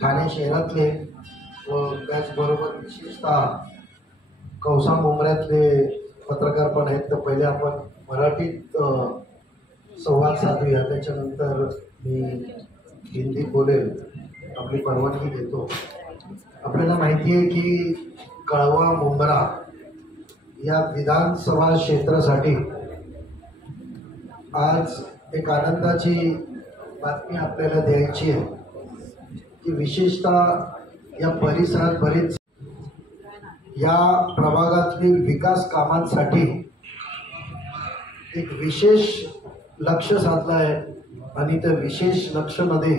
ठाणे शहरातले व त्याचबरोबर विशेषतः कौसा मुंबऱ्यातले पत्रकार पण आहेत. तर पहिले आपण मराठीत संवाद साधूया, त्याच्यानंतर मी हिंदीत बोलेल. आपली परवानगी देतो. आपल्याला माहिती आहे की कळवा मुंब्रा या विधानसभा क्षेत्रासाठी आज एक आनंदाची बातमी आपल्याला द्यायची आहे की विशेषतः या परिसरात बरीच या प्रभागातील विकास कामांसाठी एक विशेष लक्ष साधलं आहे आणि त्या विशेष लक्ष्यमध्ये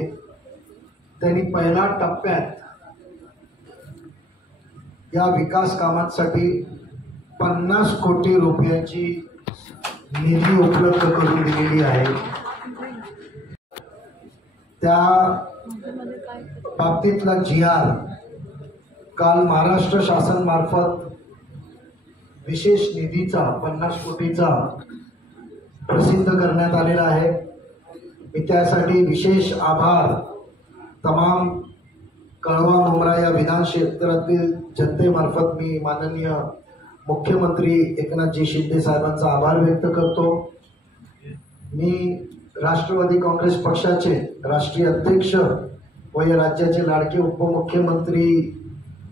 त्यांनी पहिल्या टप्प्यात या विकास कामांसाठी 50 कोटी रुपयांची निधी उपलब्ध करून दिलेली आहे. त्या बाबतीतला GR काल महाराष्ट्र शासन मार्फत विशेष निधीचा 50 कोटीचा प्रसिद्ध करण्यात आलेला आहे. मी त्यासाठी विशेष आभार तमाम कळवा मुंब्रा या विधान क्षेत्रातील जनतेमार्फत मी माननीय मुख्यमंत्री एकनाथजी शिंदे साहेबांचा आभार व्यक्त करतो. मी राष्ट्रवादी काँग्रेस पक्षाचे राष्ट्रीय अध्यक्ष व या राज्याचे लाडके उपमुख्यमंत्री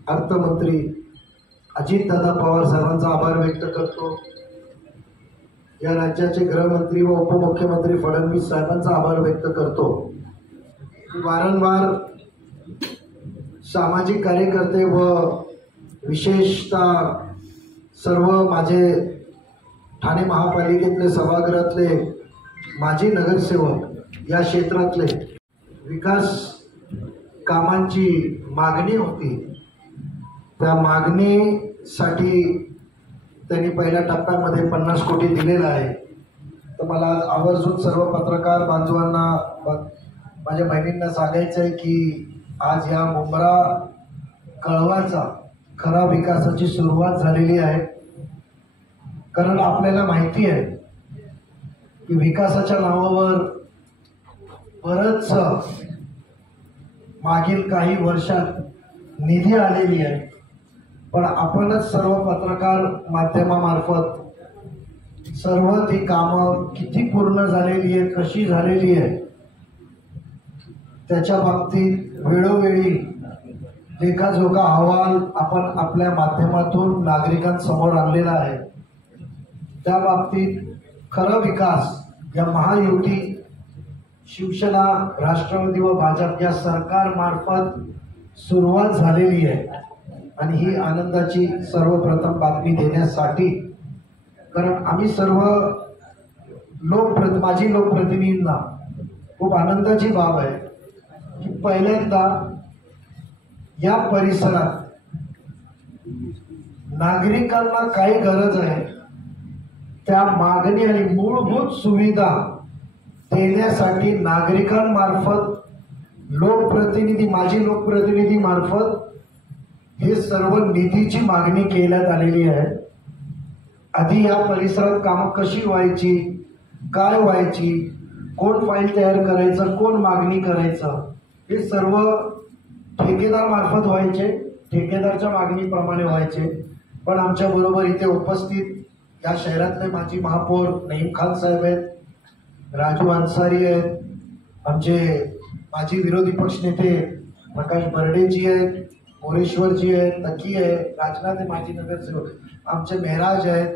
अर्थमंत्री अजितदादा पवार साहेबांचा आभार व्यक्त करतो. या राज्याचे गृहमंत्री व उपमुख्यमंत्री फडणवीस साहेबांचा आभार व्यक्त करतो. वारंवार सामाजिक कार्यकर्ते व विशेषतः सर्व माझे ठाणे महापालिकेतले सभागृहातले माजी नगरसेवक या क्षेत्रातले विकास कामांची मागणी होती. त्या मागणीसाठी त्यांनी पहिल्या टप्प्यामध्ये 50 कोटी दिलेला आहे. तर मला आवर्जून सर्व पत्रकार बांधवांना माझ्या बहिणींना सांगायचं आहे की आज या मुंब्रा कळवाचा खरा विकासाची सुरुवात झालेली आहे. कारण आपल्याला माहिती आहे की विकासाच्या नावावर बरंच मागील काही वर्षात निधी आलेली आहे. पण आपणच सर्व पत्रकार माध्यमामार्फत सर्व ती कामं किती पूर्ण झालेली आहे, कशी झालेली आहे, त्याच्या बाबतीत वेळोवेळी लेखाजोखा अहवाल आपण आपल्या माध्यमातून नागरिकांसमोर आणलेला आहे. त्या बाबतीत खरा विकास या महायुती शिवसेना राष्ट्रवादी व भाजप या सरकारमार्फत सुरुवात झालेली आहे. आणि ही आनंदाची सर्वप्रथम बातमी देण्यासाठी, कारण आम्ही सर्व माजी लोकप्रतिनिधींना खूप आनंदाची बाब आहे की पहिल्यांदा या परिसरात नागरिकांना काय गरज आहे त्या मागणी आणि मूलभूत सुविधा देण्यासाठी नागरिकांमार्फत माजी लोकप्रतिनिधी मार्फत हे सर्व निधीची मागणी केल्यात आलेली आहे. आधी या परिसरात कामं कशी व्हायची, काय व्हायची, कोण फाईल तयार करायचं, कोण मागणी करायचं, हे सर्व ठेकेदार मार्फत व्हायचे, ठेकेदारच्या मागणीप्रमाणे व्हायचे. पण आमच्या बरोबर इथे उपस्थित या शहरातले माजी महापौर नईम खान साहेब आहेत, राजू अन्सारी आहेत, आमचे माजी विरोधी पक्षनेते प्रकाश बर्डेजी आहेत, मोरेश्वरजी आहेत, तकी आहे, राजनाथ माजी नगरसेवक, आमचे मेहराज आहेत,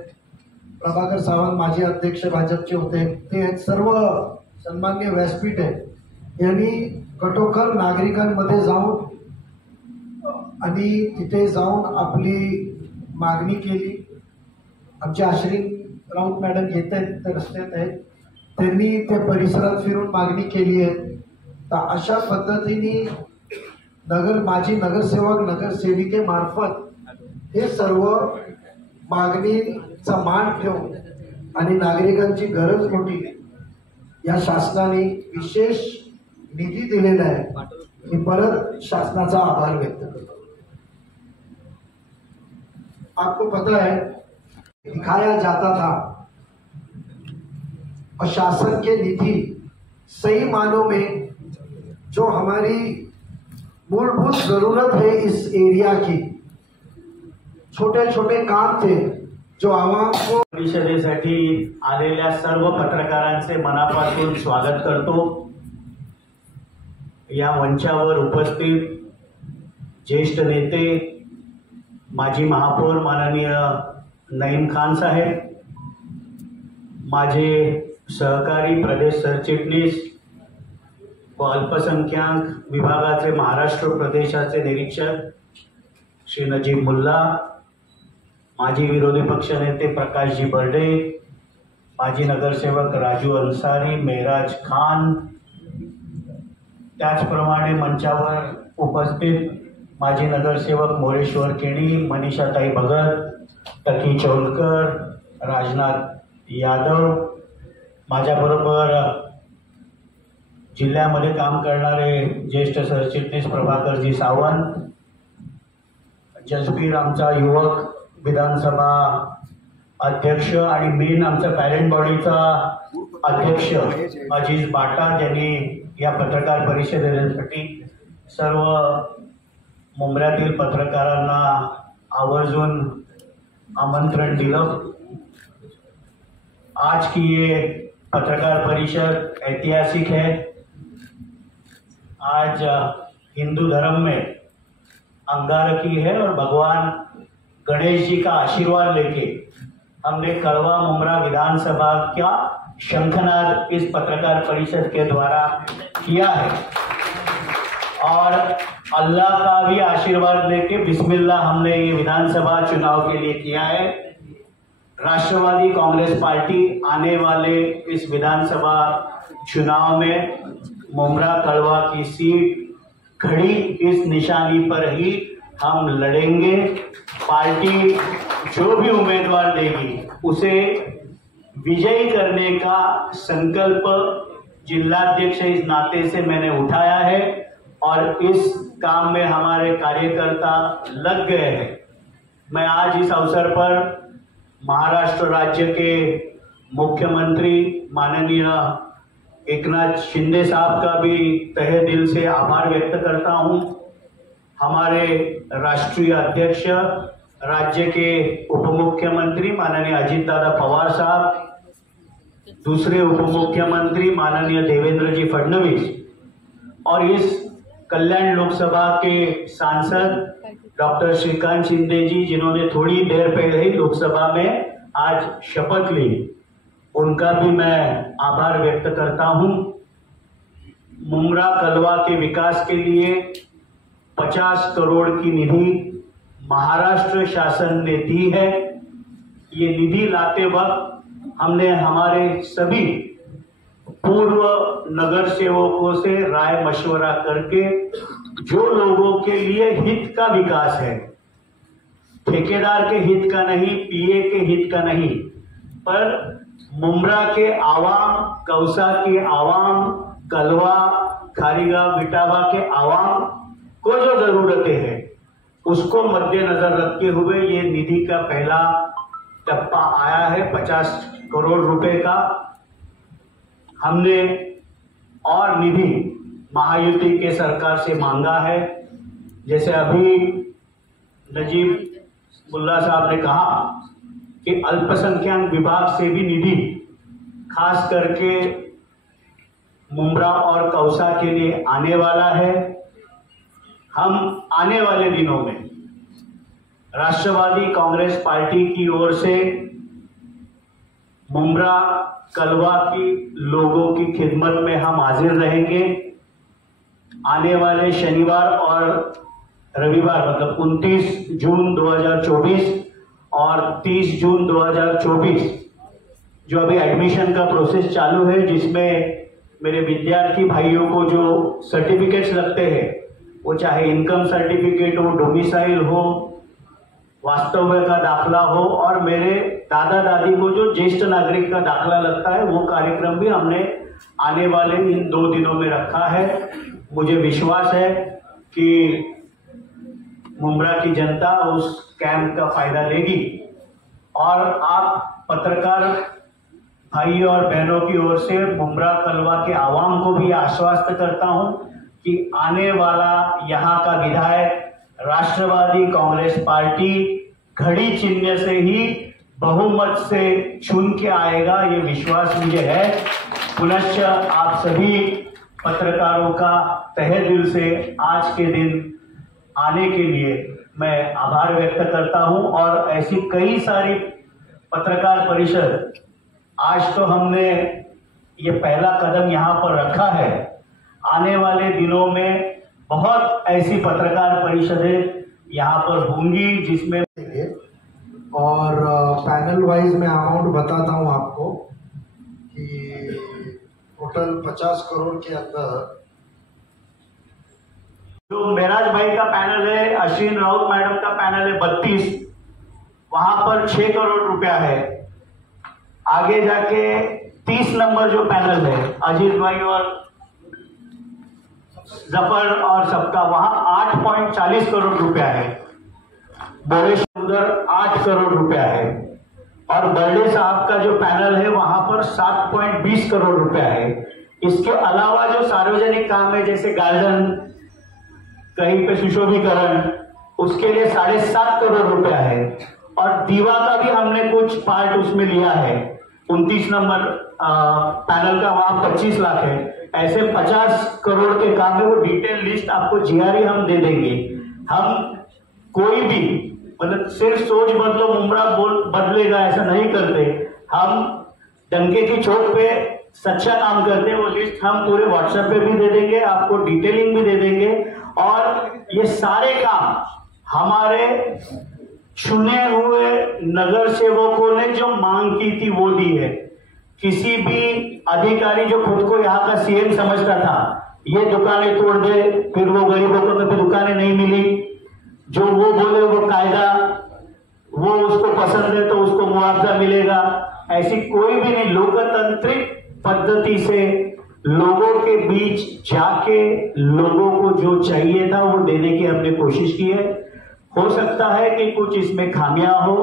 प्रभाकर सावंत माजी अध्यक्ष भाजपचे होते, ते आहेत. सर्व सन्माननीय व्यासपीठ आहेत. यांनी कठोर नागरिकांमध्ये जाऊन आणि तिथे जाऊन आपली मागणी केली. आमचे आश्री राऊत मॅडम येत आहेत, ते रस्त्यात आहेत, त्यांनी त्या परिसरात फिरून मागणी केली आहे. तर अशा पद्धतीने माजी नगरसेवक नगरसेविके मार्फत हे सर्व मागणीचा मान ठेवून आणि नागरिकांची गरज मोठी या शासनाने विशेष निधी दिलेला आहे. मी परत शासनाचा आभार व्यक्त करतो. आपको पता है दिखाया जाता था और शासन के निधि सही मानों में जो हमारी मूलभूत जरूरत है इस एरिया की। छोटे छोटे काम थे जो आवाम को। परिषदेसाठी आलेल्या सर्व पत्रकारांचे मनापासून स्वागत करतो। या मंचावर उपस्थित ज्येष्ठ नेते माजी महापौर माननीय नईम खान साहेब, माझे सहकारी प्रदेश सरचिटणीस व अल्पसंख्याक विभागाचे महाराष्ट्र प्रदेशाचे निरीक्षक श्री नजीब मुल्ला, माजी विरोधी पक्षनेते प्रकाशजी बर्डे, माजी नगरसेवक राजू अन्सारी, मेहराज खान, त्याचप्रमाणे मंचावर उपस्थित माजी नगरसेवक मोरेश्वर केणी, मनीषाताई भगत, टकी चौलकर, राजनाथ यादव, माझ्याबरोबर जिल्ह्यामध्ये काम करणारे ज्येष्ठ सरचिटणीस प्रभाकरजी सावंत, जसबीर आमचा युवक विधानसभा अध्यक्ष आणि मेन आमचा पॅरेंट बॉडीचा अध्यक्ष अजीज बाटा, ज्यांनी या पत्रकार परिषदेसाठी सर्व मुंब्र्यातील पत्रकारांना आवर्जून आमंत्रण दिलं। आज की ये पत्रकार परिषद ऐतिहासिक है। आज हिंदू धर्म में अंगारकी है और भगवान गणेश जी का आशीर्वाद लेके हमने कड़वा मुंब्रा विधानसभा का शंखनाद इस पत्रकार परिषद के द्वारा किया है और अल्लाह का भी आशीर्वाद लेके बिस्मिल्लाह हमने ये विधानसभा चुनाव के लिए किया है। राष्ट्रवादी कांग्रेस पार्टी आने वाले इस विधानसभा चुनाव में मुंब्रा कड़वा की सीट खड़ी इस निशानी पर ही हम लड़ेंगे। पार्टी जो भी उम्मीदवार देगी उसे विजयी करने का संकल्प जिलाध्यक्ष इस नाते से मैंने उठाया है और इस काम में हमारे कार्यकर्ता लग गए हैं। मैं आज इस अवसर पर महाराष्ट्र राज्य के मुख्यमंत्री माननीय एकनाथ शिंदे साहब का भी तहे दिल से आभार व्यक्त करता हूं। हमारे राष्ट्रीय अध्यक्ष राज्य के उप मुख्यमंत्री माननीय अजीत दादा पवार साहब, दूसरे उप मुख्यमंत्री माननीय देवेंद्र जी फडणवीस और इस कल्याण लोकसभा के सांसद डॉक्टर श्रीकांत शिंदे जी, जिन्होंने थोड़ी देर पहले ही लोकसभा में आज शपथ ली, उनका भी मैं आभार व्यक्त करता हूं। मुंब्रा कलवा के विकास के लिए 50 करोड़ की निधि महाराष्ट्र शासन ने दी है। ये निधि लाते वक्त हमने हमारे सभी पूर्व नगर सेवकों से राय मशवरा करके जो लोगों के लिए हित का विकास है, ठेकेदार के हित का नहीं, पीए के हित का नहीं, पर मुंब्रा के आवाम, कौसा के आवाम, कलवा, खारीगांव, बिटावा के आवाम को जो जरूरतें हैं उसको मद्देनजर रखते हुए ये निधि का पहला टप्पा आया है 50 करोड़ रुपए का। हमने और निधि महायुति के सरकार से मांगा है। जैसे अभी नजीब मुल्ला साहब ने कहा कि अल्पसंख्यक विभाग से भी निधि खास करके मुंब्रा और कौसा के लिए आने वाला है। हम आने वाले दिनों में राष्ट्रवादी कांग्रेस पार्टी की ओर से मुंब्रा कलवा की लोगों की खिदमत में हम हाजिर रहेंगे। आने वाले शनिवार और रविवार मतलब 29 जून 2024 और 30 जून 2024 जो अभी एडमिशन का प्रोसेस चालू है, जिसमें मेरे विद्यार्थी भाइयों को जो सर्टिफिकेट्स लगते हैं, वो चाहे इनकम सर्टिफिकेट हो, डोमिसाइल हो, वास्तव्य का दाखला हो और मेरे दादा दादी को जो ज्येष्ठ नागरिक का दाखला लगता है, वो कार्यक्रम भी हमने आने वाले इन 2 दिनों में रखा है। मुझे विश्वास है कि मुंब्रा की जनता उस कैंप का फायदा लेगी और आप पत्रकार भाई और बहनों की ओर से मुंब्रा कलवा के आवाम को भी आश्वस्त करता हूं कि आने वाला यहाँ का विधायक राष्ट्रवादी कांग्रेस पार्टी घड़ी चिन्ह से ही बहुमत से चुन के आएगा, ये विश्वास मुझे है। पुनश्च आप सभी पत्रकारों का तहे दिल से आज के दिन आने के लिए मैं आभार व्यक्त करता हूं। और ऐसी कई सारी पत्रकार परिषद, आज तो हमने ये पहला कदम यहाँ पर रखा है, आने वाले दिनों में बहुत ऐसी पत्रकार परिषदें यहाँ पर होंगी जिसमें और पैनल वाइज मैं अमाउंट बताता हूँ आपको कि टोटल 50 करोड़ के अंदर जो मेराज भाई का पैनल है, अश्विन राउत मैडम का पैनल है 32, वहां पर 6 करोड़ रुपया है। आगे जाके 30 नंबर जो पैनल है अजीत भाई और जफर और सबका, वहां 8.40 करोड़ रुपया है। बोरेश उधर 8 करोड़ रुपया है। और बर्डे साहब का जो पैनल है वहां पर 7.20 करोड़ रुपया है। इसके अलावा जो सार्वजनिक काम है जैसे गार्डन, कहीं पे सुशोभीकरण, उसके लिए 7.5 करोड़ रुपया है। और दीवा का भी हमने कुछ पार्ट उसमें लिया है, 29 नंबर पैनल का, वहां 25 लाख है। ऐसे 50 करोड़ के काम है। वो डिटेल लिस्ट आपको जीआरई हम दे देंगे। हम कोई भी मतलब सिर्फ सोच बदलो मुमरा बदलेगा ऐसा नहीं करते, हम डंके की चोट पे सच्चा काम करते हैं। वो लिस्ट हम पूरे व्हाट्सएप पे भी दे देंगे, आपको डिटेलिंग भी दे देंगे। और ये सारे काम हमारे चुने हुए नगर सेवकों ने जो मांग की थी वो दी है। किसी भी अधिकारी जो खुद को यहाँ का सीएम समझता था, ये दुकानें तोड़ दे, फिर वो गरीबों को कभी दुकानें नहीं मिली, जो वो बोले वो कायदा, वो उसको पसंद है तो उसको मुआवजा मिलेगा, ऐसी कोई भी नहीं। लोकतांत्रिक पद्धति से लोगों के बीच जाके लोगों को जो चाहिए था वो देने की हमने कोशिश की है। हो सकता है कि कुछ इसमें खामियां हो,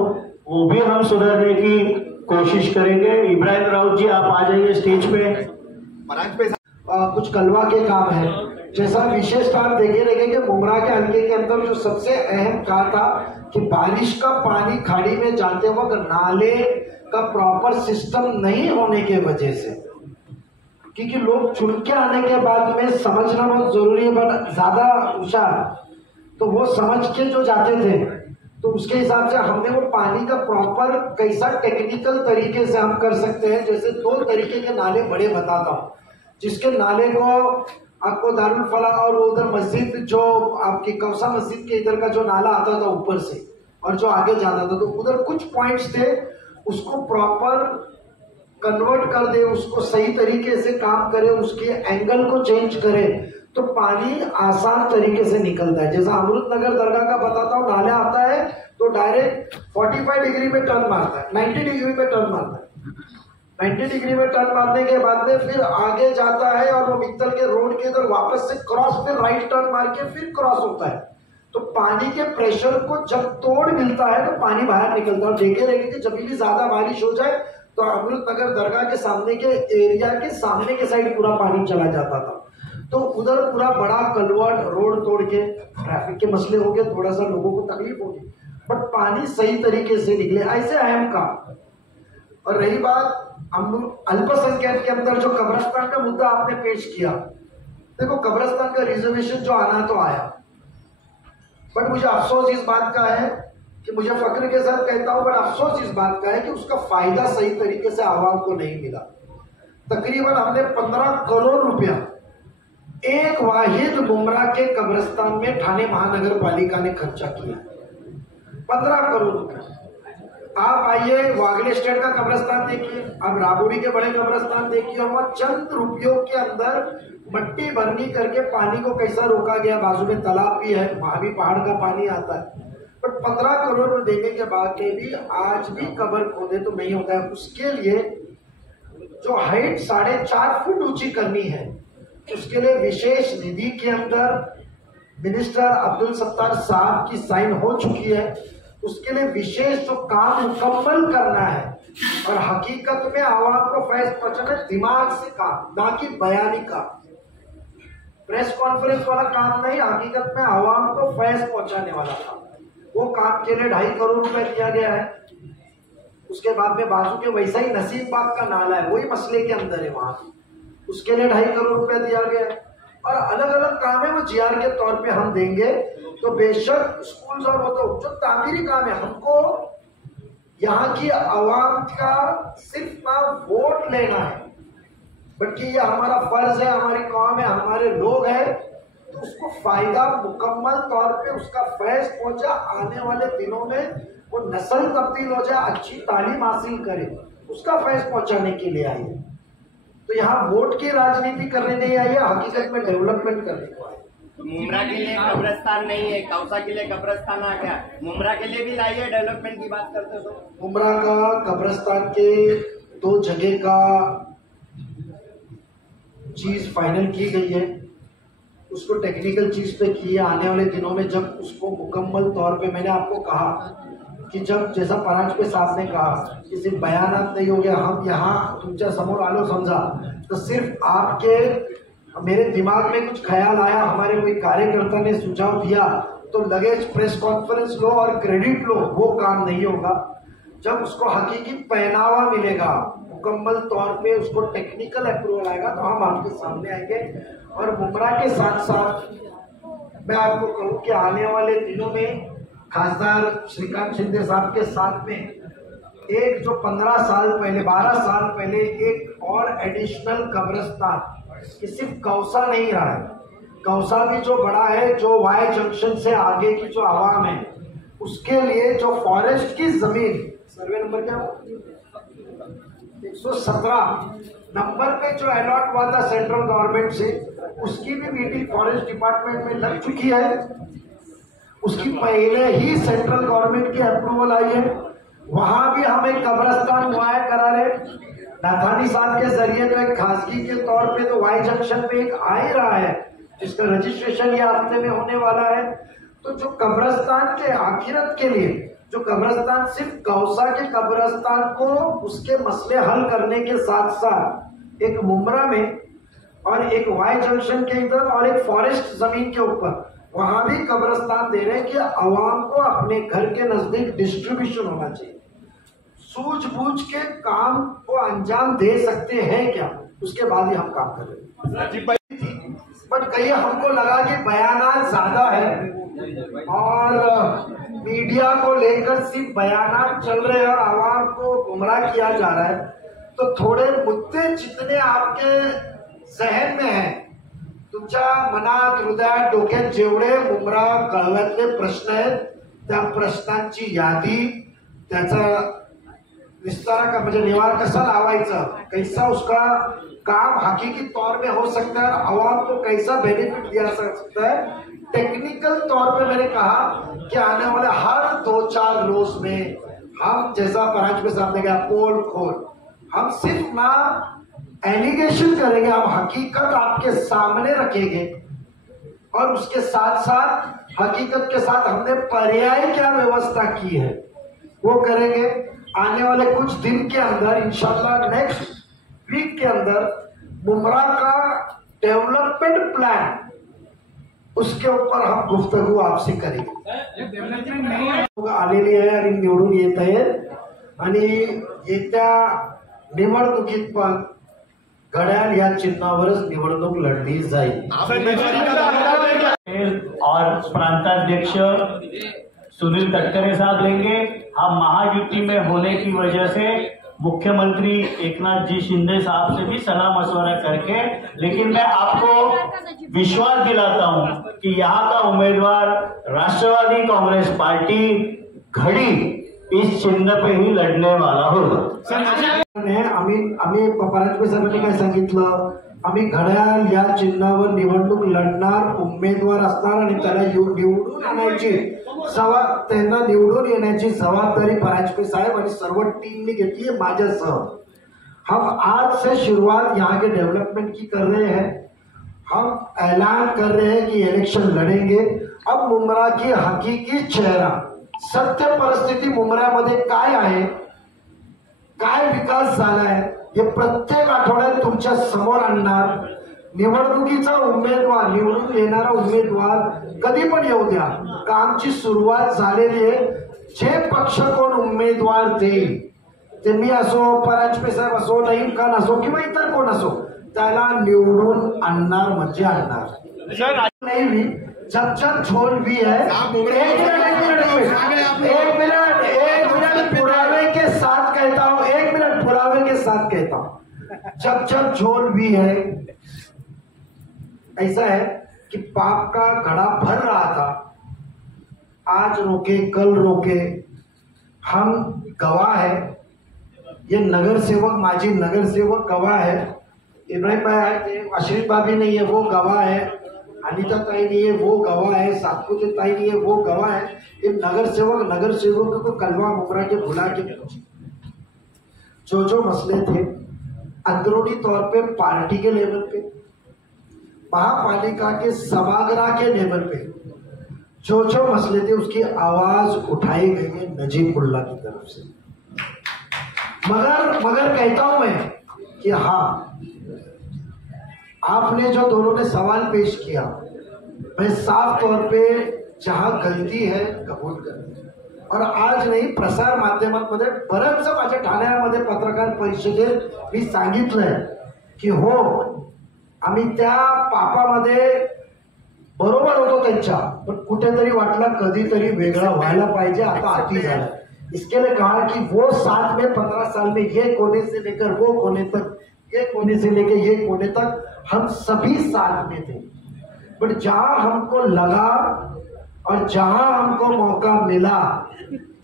वो भी हम सुधारने की कोशिश करेंगे। इब्राहिम राउत जी आप आ जाइए स्टेज पे। कुछ कलवा के काम है, जैसा विशेष काम देखे रहेंगे कि मुमरा के हल्के के अंदर जो सबसे अहम काम था कि बारिश का पानी खाड़ी में जाते वक्त नाले का प्रॉपर सिस्टम नहीं होने के वजह से, क्योंकि लोग चुन के आने के बाद में समझना बहुत जरूरी है, बट ज्यादा होशियार तो वो समझ के जो जाते थे, तो उसके हिसाब से हमने वो पानी का प्रॉपर कैसा टेक्निकल तरीके से हम कर सकते हैं। जैसे 2 तरीके के नाले बड़े बताता हूँ, जिसके नाले को आपको दारुल फलाह और उधर मस्जिद जो आपकी कौसा मस्जिद के इधर का जो नाला आता था ऊपर से और जो आगे जाता था, तो उधर कुछ पॉइंट्स थे, उसको प्रॉपर कन्वर्ट कर दे, उसको सही तरीके से काम करे, उसके एंगल को चेंज करे तो पानी आसान तरीके से निकलता है। जैसा अमृतनगर दरगाह का बताता हूँ, नाला आता है तो डायरेक्ट 45 डिग्री में टर्न मारता है, 90 डिग्री में टर्न मारता है। 90 डिग्री में टर्न मारने के बाद में फिर आगे जाता है और वो मित्तल के रोड के इधर वापस से क्रॉस, फिर राइट टर्न मार के फिर क्रॉस होता है। तो पानी के प्रेशर को जब तोड़ मिलता है तो पानी बाहर निकलता है। और देखे रहेंगे कि जब भी ज्यादा बारिश हो जाए तो अमृतनगर दरगाह के सामने के एरिया के सामने के साइड पूरा पानी चला जाता था। तो उधर पूरा बड़ा कलवर्ट रोड तोड़ के ट्रैफिक के मसले हो गए, थोड़ा सा लोगों को तकलीफ होगी, बट पानी सही तरीके से निकले, ऐसे अहम काम। और रही बात अल्पसंख्यक के अंदर जो कब्रिस्तान का मुद्दा आपने पेश किया, देखो कब्रिस्तान का रिजर्वेशन जो आना तो आया, बट मुझे अफसोस इस बात का है कि मुझे फक्र के साथ कहता हूं, बट अफसोस इस बात का है कि उसका फायदा सही तरीके से आवाम को नहीं मिला। तकरीबन हमने 15 करोड़ रुपया एक वाहिद मुमरा के कब्रिस्तान में ठाणे महानगर पालिका ने खर्चा किया, 15 करोड़ रुपया। आप आइए वागले स्टेट का कब्रिस्तान देखिए, आप राबोड़ी के बड़े कब्रिस्तान देखिए, और वहां चंद रुपयों के अंदर मट्टी भरनी करके पानी को कैसा रोका गया। बाजू में तालाब भी है, वहां भी पहाड़ का पानी आता है, बट 15 करोड़ देने के बाद में भी आज भी कब्र खोदे तो नहीं होता है। उसके लिए जो हाइट 4.5 फुट ऊंची करनी है, उसके लिए विशेष निधि के अंदर मिनिस्टर अब्दुल सत्तार साहब की साइन हो चुकी है। उसके लिए विशेष जो काम मुकम्मल करना है और हकीकत में आवाम को फैज पहुंचाना, दिमाग से काम, ना कि बयानी का। प्रेस कॉन्फ्रेंस वाला काम नहीं, हकीकत में आवाम को फैज पहुंचाने वाला काम। वो काम के लिए 2.5 करोड़ रुपए दिया गया है। उसके बाद में बाजू के वैसा ही नसीम बाग का नाला है, वही मसले के अंदर है वहां, उसके लिए 2.5 करोड़ रुपया दिया गया है। और अलग अलग काम है वो जीआर के तौर पे हम देंगे। तो बेशक स्कूल और वो तो जो तामीरी काम है, हमको यहाँ की आवाम का सिर्फ ना वोट लेना है, बल्कि ये हमारा फर्ज है, हमारी कौम है, हमारे लोग हैं, तो उसको फायदा मुकम्मल तौर पे उसका फैज पहुंचा, आने वाले दिनों में वो नस्ल तब्दील हो जाए, अच्छी तालीम हासिल करे, उसका फैज पहुंचाने के लिए आई है। तो यहाँ वोट की राजनीति करने नहीं आई है, हकीकत में डेवलपमेंट करने को आई। मुमरा के लिए कब्रिस्तान नहीं है, कौसा के लिए कब्रिस्तान आ गया, मुमरा के लिए भी लाइए। डेवलपमेंट की बात करते हो तो मुमरा का कब्रिस्तान के 2 जगह का चीज फाइनल की गई है, उसको टेक्निकल चीज पे की है। आने वाले दिनों में जब उसको मुकम्मल तौर पे, मैंने आपको कहा कि जब जैसा परांजपे साहब ने कहा कि सिर्फ बयानात नहीं हो गया, हम यहाँ तुमच्या समोर आलो समझा, तो सिर्फ आपके मेरे दिमाग में कुछ ख्याल आया, हमारे कोई कार्यकर्ता ने सुझाव दिया तो लगे प्रेस कॉन्फ्रेंस लो और क्रेडिट लो, वो काम नहीं होगा। जब उसको हकीकी पहनावा मिलेगा, मुकम्मल तौर पे उसको टेक्निकल अप्रूवल आएगा, तो हम आपके सामने आएंगे। और मुमरा के साथ साथ मैं आपको कहूँ कि आने वाले दिनों में खासदार श्रीकांत शिंदे साहब के साथ में एक जो 15 साल पहले 12 साल पहले एक और एडिशनल कब्रिस्तान, कि सिर्फ कौसा नहीं रहा है, कौसा भी जो बड़ा है, जो वाई जंक्शन से आगे की जो आवाम है, उसके लिए जो फॉरेस्ट की जमीन, सर्वे नंबर क्या 117 नंबर पे जो अलॉट हुआ था सेंट्रल गवर्नमेंट से, उसकी भी मीटिंग फॉरेस्ट डिपार्टमेंट में लग चुकी है। उसकी पहले ही सेंट्रल गवर्नमेंट की अप्रूवल आई है। वहां भी हम एक कब्रिस्तान मुहैया करा रहे। नाथानी साहब के जरिए तो एक खासगी के तौर पे तो वाई जंक्शन पे एक आ ही रहा है, जिसका रजिस्ट्रेशन ये हफ्ते में होने वाला है। तो जो कब्रिस्तान के आखिरत के लिए जो कब्रिस्तान, सिर्फ कौसा के कब्रिस्तान को उसके मसले हल करने के साथ साथ एक मुमरा में और एक वाई जंक्शन के इधर और एक फॉरेस्ट जमीन के ऊपर वहां भी कब्रिस्तान दे रहे हैं कि आवाम को अपने घर के नजदीक डिस्ट्रीब्यूशन होना चाहिए। सूझबूझ के काम को अंजाम दे सकते हैं क्या, उसके बाद ही हम काम कर रहे हैं। बट कहीं हमको लगा कि बयानात ज्यादा है और मीडिया को लेकर सिर्फ बयानात चल रहे हैं और आवाम को गुमराह किया जा रहा है, तो थोड़े मुद्दे जितने आपके जहन में हैं, तुमच्या मनात हृदयात डोक्यात जेवढे मुमरा कळव्यातले प्रश्न आहेत, त्या प्रश्नांची यादी, त्याचा विस्तार का म्हणजे निवार कसा लावायचा, कैसा उसका काम हकीकी तौर में हो सकता है, आवाम को कैसा बेनिफिट दिया सकता है, टेक्निकल तौर पे मैंने कहा कि आने वाले हर 2-4 रोज में हम, जैसा परांजपे साहब ने कहा, पोल खोल, हम सिर्फ ना एलिगेशन करेंगे, हम हकीकत आपके सामने रखेंगे और उसके साथ साथ हकीकत के साथ हमने पर्याय क्या व्यवस्था की है वो करेंगे। आने वाले कुछ दिन के अंदर इंशाल्लाह नेक्स्ट वीक के अंदर मुमरा का डेवलपमेंट प्लान, उसके ऊपर हम गुफ्तगू आपसे करेंगे। आलेली आहे आणि निवडून येत आहेत आणि येत्या निवडणुकीत पण घड्याळ या चिन्हावरच निवडणूक लढली जाईल। और प्रांताध्यक्ष सुनील तटकरे साहब लेंगे। हम महायुति में होने की वजह से मुख्यमंत्री एकनाथ जी शिंदे साहब से भी सलाह मशवरा करके, लेकिन मैं आपको विश्वास दिलाता हूं कि यहाँ का उम्मीदवार राष्ट्रवादी कांग्रेस पार्टी घड़ी इस चिन्ह पे ही लढने वाला होगा। आम्ही परांजपे साहेबांनी काय सांगितलं, आम्ही घड्याळ या चिन्हावर निवडणूक लढणार, उमेदवार असणार आणि त्याला निवडून आणायची त्यांना निवडून येण्याची जबाबदारी परांजपे साहेब आणि सर्व टीम ने घेतली है माझ्यासह। हम आज से शुरुआत यहाँ के डेवलपमेंट की कर रहे हैं। हम ऐलान कर रहे हैं कि इलेक्शन लड़ेंगे। अब मुमरा की हकीकी चेहरा, सत्य परिस्थिती मुमऱ्यामध्ये काय आहे, काय विकास झालाय, हे प्रत्येक आठवड्यात तुमच्या समोर आणणार। निवडणुकीचा उमेदवार, निवडून येणारा उमेदवार कधी पण येऊ द्या, कामची सुरुवात झालेली आहे. जे पक्ष कोण उमेदवार देईल, ते मी असो, परांजपे साहेब असो, नईम खान असो किंवा इतर कोण असो, त्याला निवडून आणणार म्हणजे आणणार. नहीं भी जब जब झोल भी है, एक मिनट पुरावे के साथ कहता हूँ, एक मिनट पुरावे के साथ कहता हूँ, जब जब झोल भी है, ऐसा है कि पाप का घड़ा भर रहा था, आज रोके कल रोके, हम गवाह है. ये नगर सेवक, माजी नगर सेवक गवाह है. इब्राहिम भाई, अशरीफ भाभी नहीं है, वो गवाह है. अनिता ताई नहीं है, वो गवाह है. सातपुते ताई नहीं है, वो गवाह है. ये नगर सेवकों को कलवा मुमरा के भुला के जो मसले थे अंदरूनी तौर पे, पार्टी के लेवल पे, महापालिका के सभागृह के लेवल पे जो मसले थे, उसकी आवाज उठाई गई है नजीबुल्ला की तरफ से. मगर कहता हूं मैं कि हाँ, आपने जो दोनों ने सवाल पेश किया, मैं साफ तौर पे जहां गलती है कबूल करते. और आज नाही, प्रसार माध्यमांमध्ये बरंच माझ्या ठाण्यामध्ये पत्रकार परिषदेत मी सांगितलंय की हो, आम्ही त्या पापामध्ये बरोबर होतो त्यांच्या, पण कुठेतरी वाटलं कधीतरी वेगळा व्हायला पाहिजे, आता अति झालं. इसके लिए कहा कि वो 7 में 15 साल में ये कोने से लेकर वो कोने तक, ये कोने से लेकर ये कोने तक हम सभी साथ में थे. बट जहां हमको लगा और जहां हमको मौका मिला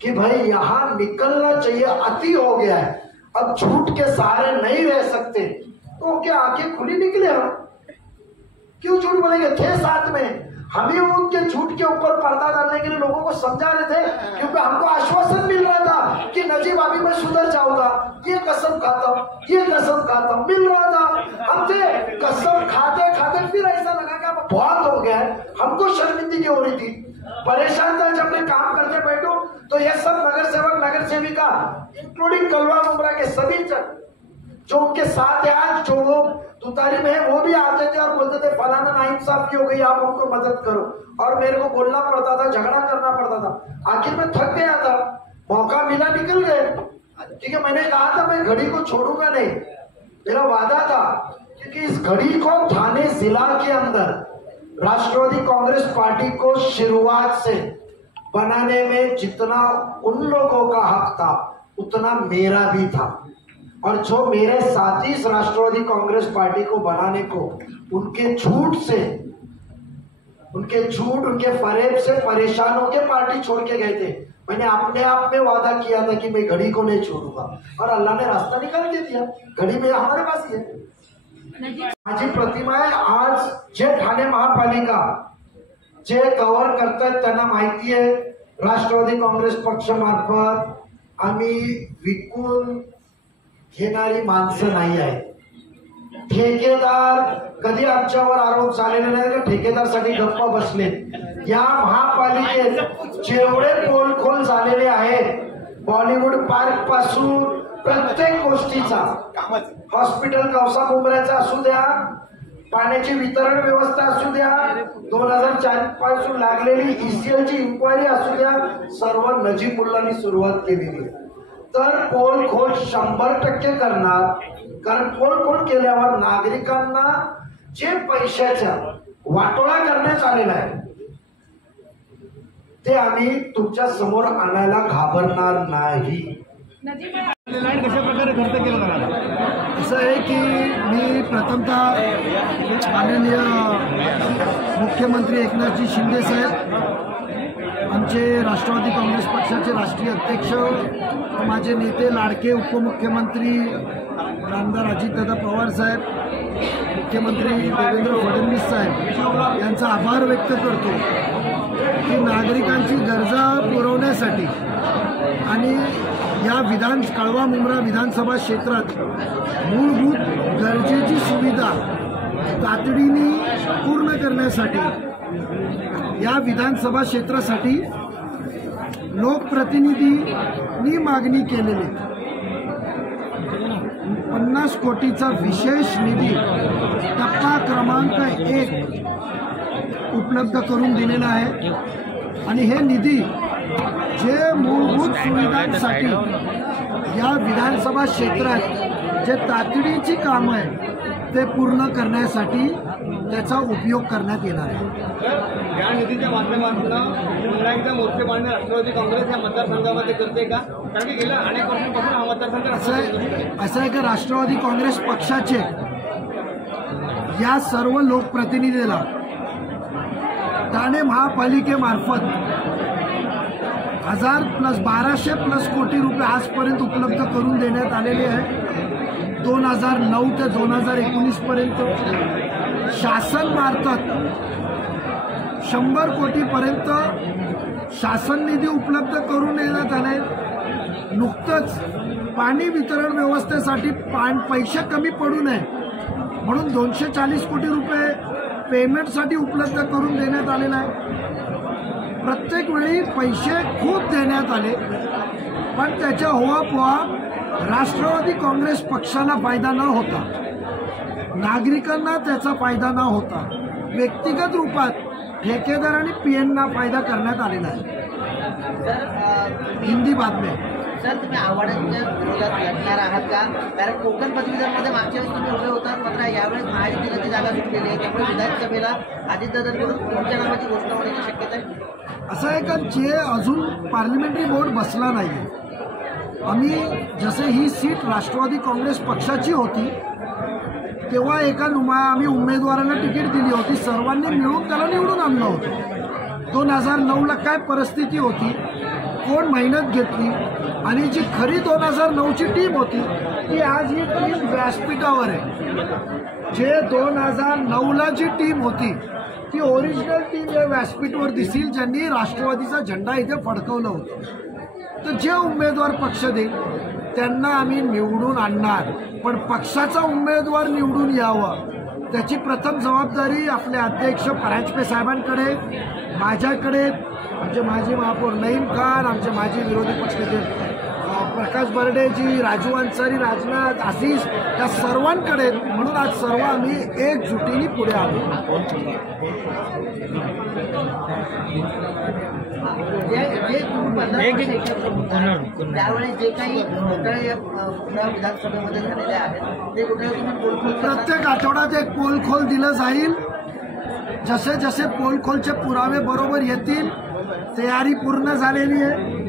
कि भाई यहां निकलना चाहिए, अति हो गया है, अब झूठ के सहारे नहीं रह सकते, तो क्या आंखें खुली निकले हम? क्यों झूठ बोलेंगे? थे साथ में, हम ही उनके झूठ के ऊपर पर्दा डालने के लिए लोगों को समझा रहे थे, क्योंकि हमको आश्वासन मिल रहा था कि नजीब अभी मैं सुधर जाऊंगा, ये कसम खाता हूं, मिल रहा था. हम थे, कसम खाते खाते फिर ऐसा लगा कि अब बहुत हो गया है, हमको शर्मिंदगी हो रही थी, परेशान था. जब मैं काम करते बैठो तो ये सब नगर सेवक, नगर सेविका, इंक्लूडिंग कलवा मुमरा के सभी जो उनके साथ है आज, जो वो तुतारी में है, वो भी आते थे और बोलते थे फलाना नाइंसाफी हो गई, आप हमको मदद करो. और मेरे को बोलना पड़ता था, झगड़ा करना पड़ता था. आखिर में थक गया था, मौका मिला, निकल गए. ठीक है, मैंने कहा था मैं घड़ी को छोड़ूंगा नहीं, मेरा वादा था, क्योंकि इस घड़ी को थाने जिला के अंदर राष्ट्रवादी कांग्रेस पार्टी को शुरुआत से बनाने में जितना उन लोगों का हक था, उतना मेरा भी था. और जो मेरे साथी इस राष्ट्रवादी कांग्रेस पार्टी को बनाने को उनके झूठ, उनके फरेब से परेशान होकर पार्टी छोड़ के गए थे. मैंने अपने आप में वादा किया था कि मैं घड़ी को नहीं छोड़ूंगा, और अल्लाह ने रास्ता निकाल के दिया. घड़ी में हमारे पास ही है. माझी प्रतिमा आहे. आज जे ठाणे महापालिका जे कव्हर करतात त्यांना माहिती आहे, राष्ट्रवादी काँग्रेस पक्षामार्फत आम्ही विकून घेणारी माणसं नाही आहे. ठेकेदार कधी आमच्यावर आरोप झालेले नाही का ठेकेदारसाठी गप्पा बसले. या महापालिकेत जेवढे पोलखोल झालेले आहेत, बॉलिवूड पार्क पासून प्रत्येक गोष्टीचा, हॉस्पिटल कौसा मुंबऱ्याचा असू द्या, पाण्याची वितरण व्यवस्था असू द्या, 2004 पासून लागलेली ईसीएलची इन्क्वायरी असू द्या, सर्व नजीबुल्लांनी सुरुवात केलेली आहे. तर पोलखोल 100% करणार, कारण पोलखोल केल्यावर नागरिकांना जे पैशाचा वाटोळा करण्यात आलेला आहे ते आम्ही तुमच्या समोर आणायला घाबरणार नाही. कशा प्रकारे खर्च केला जाणार? असं आहे की मी प्रथमतः माननीय मुख्यमंत्री एकनाथजी शिंदे साहेब, आमचे राष्ट्रवादी काँग्रेस पक्षाचे राष्ट्रीय अध्यक्ष, माझे नेते लाडके उपमुख्यमंत्री आमदार अजितदादा पवार साहेब, मुख्यमंत्री देवेंद्र फडणवीस साहेब यांचा आभार व्यक्त करतो की नागरिकांची गरजा पुरवण्यासाठी आणि या कळवा मुंब्रा विधानसभा क्षेत्रात मूलभूत गरजेची सुविधा तातडीने पूर्ण करण्यासाठी या विधानसभा क्षेत्रासाठी लोकप्रतिनिधींनी मागणी केलेली 50 50 कोटीचा विशेष निधी टप्पा क्रमांक 1 उपलब्ध करून दिलेला आहे आणि हे निधी जे मूलभूत सुविधांसाठी या विधानसभा क्षेत्रात जे तातडीची कामं आहे ते पूर्ण करण्यासाठी त्याचा उपयोग करण्यात येणार आहे। या निधीच्या माध्यमातून पुन्हा एकदा मोर्चे बांधणे राष्ट्रवादी काँग्रेस या मतदारसंघामध्ये करते का? कारण की गेल्या अनेक वर्षांपासून हा मतदारसंघ असं आहे की राष्ट्रवादी काँग्रेस पक्षाचे या सर्व लोकप्रतिनिधीला ठाणे महापालिकेमार्फत 1200+ कोटी रुपये आजपर्यंत उपलब्ध करून देण्यात आलेले आहे। 2009 ते 2019 पर्यंत शासनमार्फत 100 कोटीपर्यंत शासन निधी उपलब्ध करून देण्यात आले। नुकतंच पाणी वितरण व्यवस्थेसाठी पैसे कमी पडू नये म्हणून 240 कोटी रुपये पेमेंटसाठी उपलब्ध करून देण्यात आलेला आहे। प्रत्येक वेळी पैसे खूप देण्यात आले पण त्याच्या होवापोहा राष्ट्रवादी काँग्रेस पक्षाला फायदा न होता, नागरिकांना त्याचा फायदा न होता, व्यक्तिगत रूपात ठेकेदार आणि पीएनना फायदा करण्यात आलेला आहे। हिंदी बातम्या सर, तुम्ही आव्हाडांच्या विरोधात लढणार आहात का? कारण कोकण पदवीधरमध्ये मागच्या वेळेस तुम्ही उभे होतात, मात्र यावेळेस महायुतीला ती जागा सुटलेली आहे, त्यामुळे विधानसभेला अजितदादांकडून तुमच्या नावाची घोषणा होण्याची शक्यता आहे। असं आहे का, जे अजून पार्लमेंटरी बोर्ड बसला नाही, आम्ही जसे ही सीट राष्ट्रवादी काँग्रेस पक्षाची होती तेव्हा आम्ही उमेदवाराला तिकीट दिली होती, सर्वांनी मिळून त्याला निवडून आणलं होतं। 2009ला काय परिस्थिती होती, कोण मेहनत घेतली आणि जी खरी 2009ची टीम होती ती आज ही टीम व्यासपीठावर आहे। जे 2009ला जी टीम होती ती ओरिजिनल टीम या व्यासपीठावर दिसेल, ज्यांनी राष्ट्रवादीचा झेंडा इथे फडकवलं होतं। तर जे उमेदवार पक्ष देईल त्यांना आम्ही निवडून आणणार, पण पक्षाचा उमेदवार निवडून यावं त्याची प्रथम जबाबदारी आपले अध्यक्ष परांजपे साहेबांकडे, माझ्याकडे, आमचे माजी महापौर नईम खान, आमचे माजी विरोधी पक्षनेते प्रकाश बर्डेजी, राजू अन्सारी, राजनाथ, आशिष, या सर्वांकडे। म्हणून आज सर्व आम्ही एकजुटीने पुढे आलो। त्यावेळी जे काही घोटाळे विधानसभेमध्ये झालेले आहेत ते घोटाळे प्रत्येक आठवड्यात एक पोलखोल दिलं जाईल। जसे जसे पोलखोलचे पुरावे बरोबर येतील, तयारी पूर्ण झालेली आहे।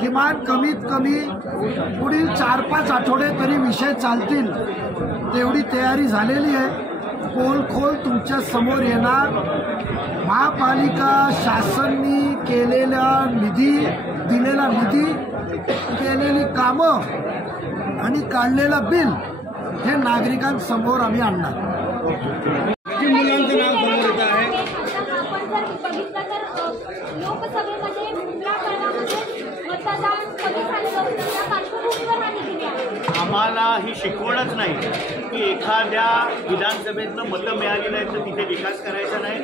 किमान कमीत कमी पुढील 4-5 आठवडे तरी विषय चालतील तेवढी तयारी झालेली आहे। पोलखोल तुमच्या समोर येणार। महापालिका शासनाने केलेला निधी, केलेली कामं आणि काढलेलं बिल हे नागरिकांसमोर आम्ही आणणार। मुलांचं नाव समोर येत आहे। लोकसभेमध्ये मुंब्रा गणामध्ये मतदान कमी झालेलं होतं, त्या पार्श्वभूमीवर हा निधी मिळाला। आम्हाला ही शिकवणच नाही की एखाद्या विधानसभेतनं मतं मिळाली नाही तर तिथे विकास करायचा नाही।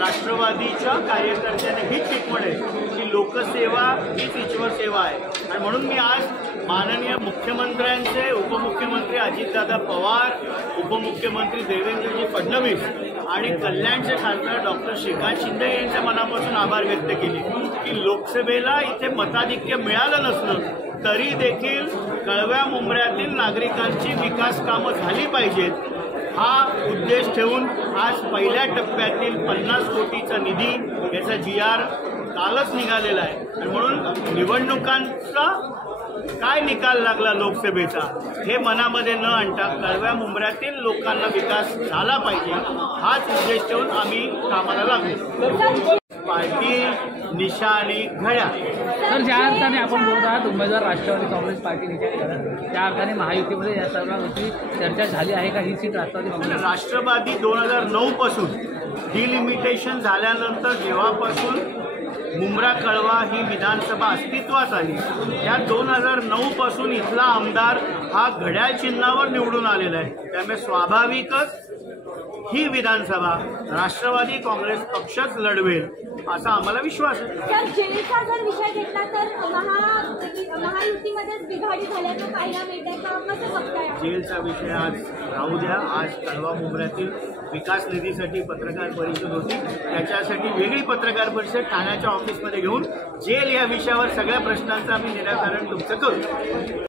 राष्ट्रवादीच्या कार्यकर्त्यांना हीच शिकवण आहे की लोकसेवा हीच ईश्वर सेवा आहे। आणि म्हणून मी आज माननीय मुख्यमंत्र्यांचे, उपमुख्यमंत्री अजितदादा पवार, उपमुख्यमंत्री देवेंद्रजी फडणवीस आणि कल्याणचे खासदार डॉक्टर श्रीकांत शिंदे यांच्या मनापासून आभार व्यक्त केले की लोकसभेला इथे मताधिक्य मिळालं नसलं तरी देखील कळव्या मुंब्र्यातील नागरिकांची विकास कामं झाली पाहिजेत हा उद्देश ठेवून आज पहिल्या टप्प्यातील 50 कोटीचा निधी याचा GR कालच निघालेला आहे। आणि म्हणून निवडणुकांचा काय निकाल लागला लोकसभेचा हे मनामध्ये न आणता कळव्या मुंब्र्यातील लोकांना विकास झाला पाहिजे हाच उद्देश ठेवून आम्ही कामाला लागलो। पार्टी निशाणी घड्याळ। तर ज्या अर्थाने आपण बोलत आहात उमेदवार राष्ट्रवादी काँग्रेस पार्टी निशाणी घड्याळ, त्या अर्थाने महायुतीमध्ये या सर्व गोष्टी चर्चा झाली आहे का? ही सीट राष्ट्रवादी काँग्रेस राष्ट्रवादी 2009 पासून डिलिमिटेशन झाल्यानंतर जेव्हापासून मुंब्रा कळवा ही विधानसभा अस्तित्वात आली त्या 2009 पासून इथला आमदार हा घड्याळ चिन्हावर निवडून आलेला आहे। त्यामुळे स्वाभाविकच ही विधानसभा राष्ट्रवादी काँग्रेस पक्षच लढवेल असा आम्हाला विश्वास आहे. तर जेलचा जर विषय घेतला तर महायुतीमध्येच बिघाडी झाल्याचं पाहायला मिळतंय का, कसं बघताय? जेलचा विषय आज राहू द्या. आज कळवा मुंब्र्यातील विकास निधीसाठी पत्रकार परिषद होती, त्याच्यासाठी वेगळी पत्रकार परिषद ठाण्याच्या ऑफिसमध्ये घेऊन जेल या विषयावर सगळ्या प्रश्नांचं आम्ही निराकरण तुमचं करू.